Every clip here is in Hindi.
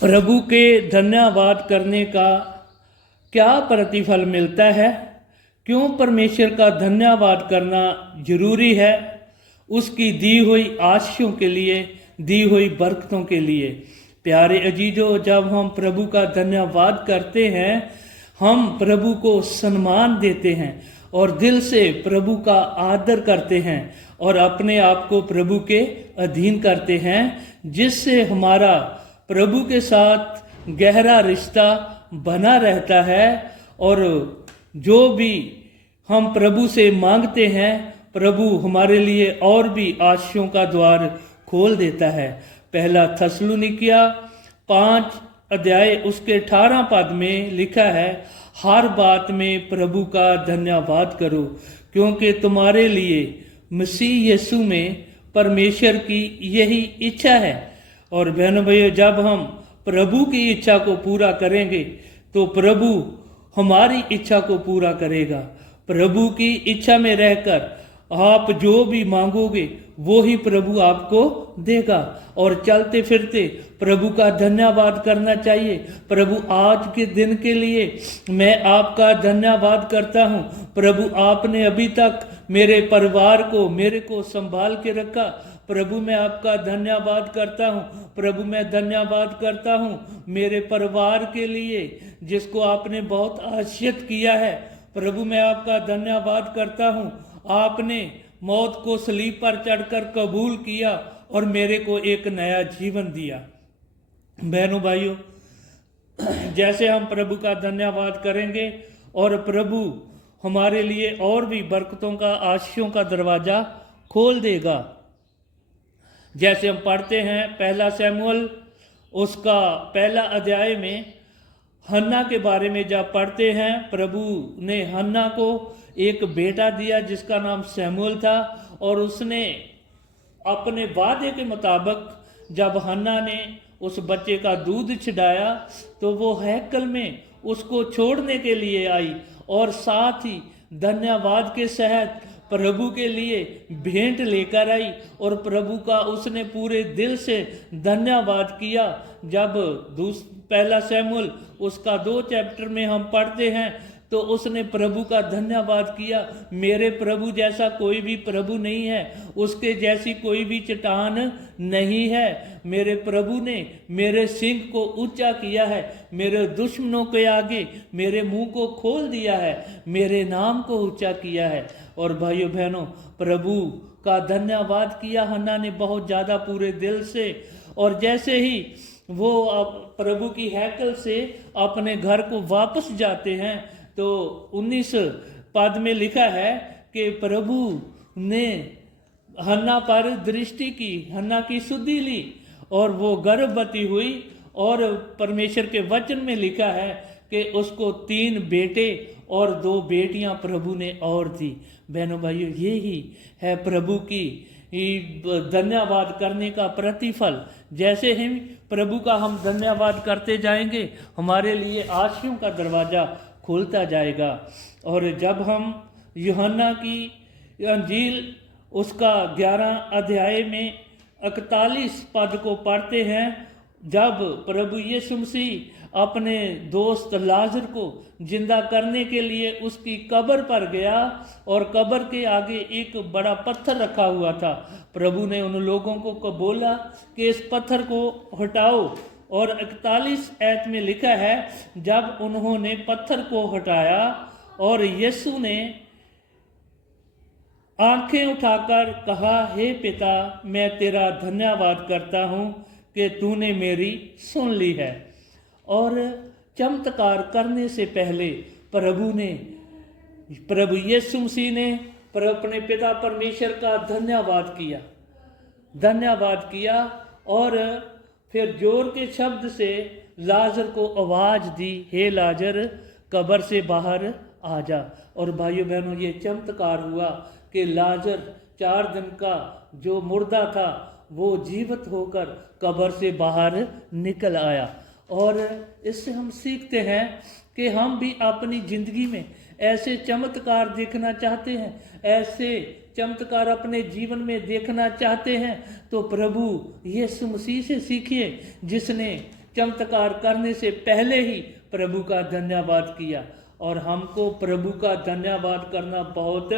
प्रभु के धन्यवाद करने का क्या प्रतिफल मिलता है? क्यों परमेश्वर का धन्यवाद करना जरूरी है? उसकी दी हुई आशीषों के लिए, दी हुई बरकतों के लिए। प्यारे अजीजों, जब हम प्रभु का धन्यवाद करते हैं, हम प्रभु को सम्मान देते हैं और दिल से प्रभु का आदर करते हैं और अपने आप को प्रभु के अधीन करते हैं, जिससे हमारा प्रभु के साथ गहरा रिश्ता बना रहता है। और जो भी हम प्रभु से मांगते हैं, प्रभु हमारे लिए और भी आशीषों का द्वार खोल देता है। पहला थिस्सलुनीकियों 5 अध्याय उसके 18 पद में लिखा है, हर बात में प्रभु का धन्यवाद करो, क्योंकि तुम्हारे लिए मसीह यीशु में परमेश्वर की यही इच्छा है। और बहनों भाइयों, जब हम प्रभु की इच्छा को पूरा करेंगे तो प्रभु हमारी इच्छा को पूरा करेगा। प्रभु की इच्छा में रहकर आप जो भी मांगोगे वो ही प्रभु आपको देगा। और चलते फिरते प्रभु का धन्यवाद करना चाहिए। प्रभु, आज के दिन के लिए मैं आपका धन्यवाद करता हूँ। प्रभु, आपने अभी तक मेरे परिवार को, मेरे को संभाल के रखा। प्रभु, मैं आपका धन्यवाद करता हूँ। प्रभु, मैं धन्यवाद करता हूँ मेरे परिवार के लिए, जिसको आपने बहुत आशीषित किया है। प्रभु, मैं आपका धन्यवाद करता हूँ, आपने मौत को सलीब पर चढ़कर कबूल किया और मेरे को एक नया जीवन दिया। बहनों भाइयों, जैसे हम प्रभु का धन्यवाद करेंगे और प्रभु हमारे लिए और भी बरकतों का, आशीषों का दरवाजा खोल देगा। जैसे हम पढ़ते हैं पहला शमूएल उसका 1 अध्याय में हन्ना के बारे में जब पढ़ते हैं, प्रभु ने हन्ना को एक बेटा दिया जिसका नाम शमूएल था। और उसने अपने वादे के मुताबिक जब हन्ना ने उस बच्चे का दूध छिड़ाया तो वो हैकल में उसको छोड़ने के लिए आई और साथ ही धन्यवाद के सहित प्रभु के लिए भेंट लेकर आई और प्रभु का उसने पूरे दिल से धन्यवाद किया। जब 1 शमूएल उसका 2 चैप्टर में हम पढ़ते हैं तो उसने प्रभु का धन्यवाद किया। मेरे प्रभु जैसा कोई भी प्रभु नहीं है, उसके जैसी कोई भी चट्टान नहीं है। मेरे प्रभु ने मेरे सिंह को ऊंचा किया है, मेरे दुश्मनों के आगे मेरे मुंह को खोल दिया है, मेरे नाम को ऊंचा किया है। और भाइयों बहनों, प्रभु का धन्यवाद किया हन्ना ने बहुत ज़्यादा पूरे दिल से। और जैसे ही वो प्रभु की हैकल से अपने घर को वापस जाते हैं तो 19 पद में लिखा है कि प्रभु ने हन्ना पर दृष्टि की, हन्ना की सुधि ली और वो गर्भवती हुई। और परमेश्वर के वचन में लिखा है कि उसको 3 बेटे और 2 बेटियां प्रभु ने और दी। बहनों भाइयों, ये ही है प्रभु की धन्यवाद करने का प्रतिफल। जैसे ही प्रभु का हम धन्यवाद करते जाएंगे, हमारे लिए आशीषों का दरवाजा खुलता जाएगा। और जब हम यूहन्ना की अंजील उसका 11 अध्याय में 41 पद को पढ़ते हैं, जब प्रभु यीशु मसीह अपने दोस्त लाजर को जिंदा करने के लिए उसकी कब्र पर गया और कब्र के आगे एक बड़ा पत्थर रखा हुआ था। प्रभु ने उन लोगों को बोला कि इस पत्थर को हटाओ। और 41 आयत में लिखा है, जब उन्होंने पत्थर को हटाया और यीशु ने आंखें उठाकर कहा, हे पिता, मैं तेरा धन्यवाद करता हूँ कि तूने मेरी सुन ली है। और चमत्कार करने से पहले प्रभु यीशु मसीह ने अपने पिता परमेश्वर का धन्यवाद किया और फिर जोर के शब्द से लाजर को आवाज दी, हे लाजर, कब्र से बाहर आ जा। और भाइयों बहनों, ये चमत्कार हुआ कि लाजर 4 दिन का जो मुर्दा था वो जीवित होकर कब्र से बाहर निकल आया। और इससे हम सीखते हैं कि हम भी अपनी ज़िंदगी में ऐसे चमत्कार देखना चाहते हैं, ऐसे चमत्कार अपने जीवन में देखना चाहते हैं तो प्रभु यीशु मसीह से सीखिए, जिसने चमत्कार करने से पहले ही प्रभु का धन्यवाद किया। और हमको प्रभु का धन्यवाद करना बहुत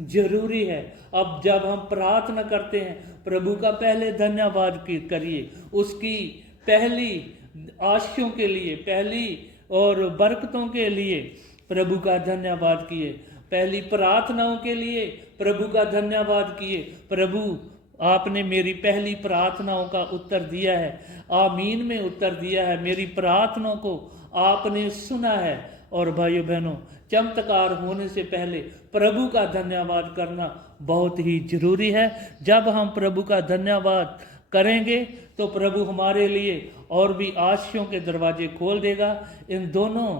जरूरी है। अब जब हम प्रार्थना करते हैं, प्रभु का पहले धन्यवाद करिए, उसकी पहली आशीषों के लिए, पहली और बरकतों के लिए प्रभु का धन्यवाद किए, पहली प्रार्थनाओं के लिए प्रभु का धन्यवाद किए। प्रभु आपने मेरी पहली प्रार्थनाओं का उत्तर दिया है, आमीन में उत्तर दिया है, मेरी प्रार्थनाओं को आपने सुना है। और भाइयों बहनों, चमत्कार होने से पहले प्रभु का धन्यवाद करना बहुत ही जरूरी है। जब हम प्रभु का धन्यवाद करेंगे तो प्रभु हमारे लिए और भी आशीषों के दरवाजे खोल देगा। इन दोनों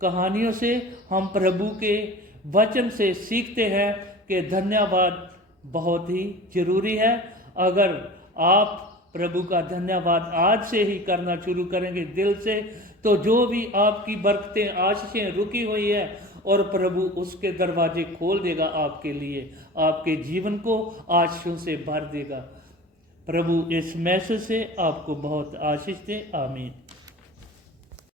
कहानियों से हम प्रभु के वचन से सीखते हैं कि धन्यवाद बहुत ही जरूरी है। अगर आप प्रभु का धन्यवाद आज से ही करना शुरू करेंगे दिल से, तो जो भी आपकी बरकतें, आशीषें रुकी हुई है, और प्रभु उसके दरवाजे खोल देगा आपके लिए, आपके जीवन को आशीषों से भर देगा। प्रभु इस मैसेज से आपको बहुत आशीष दे। आमीन।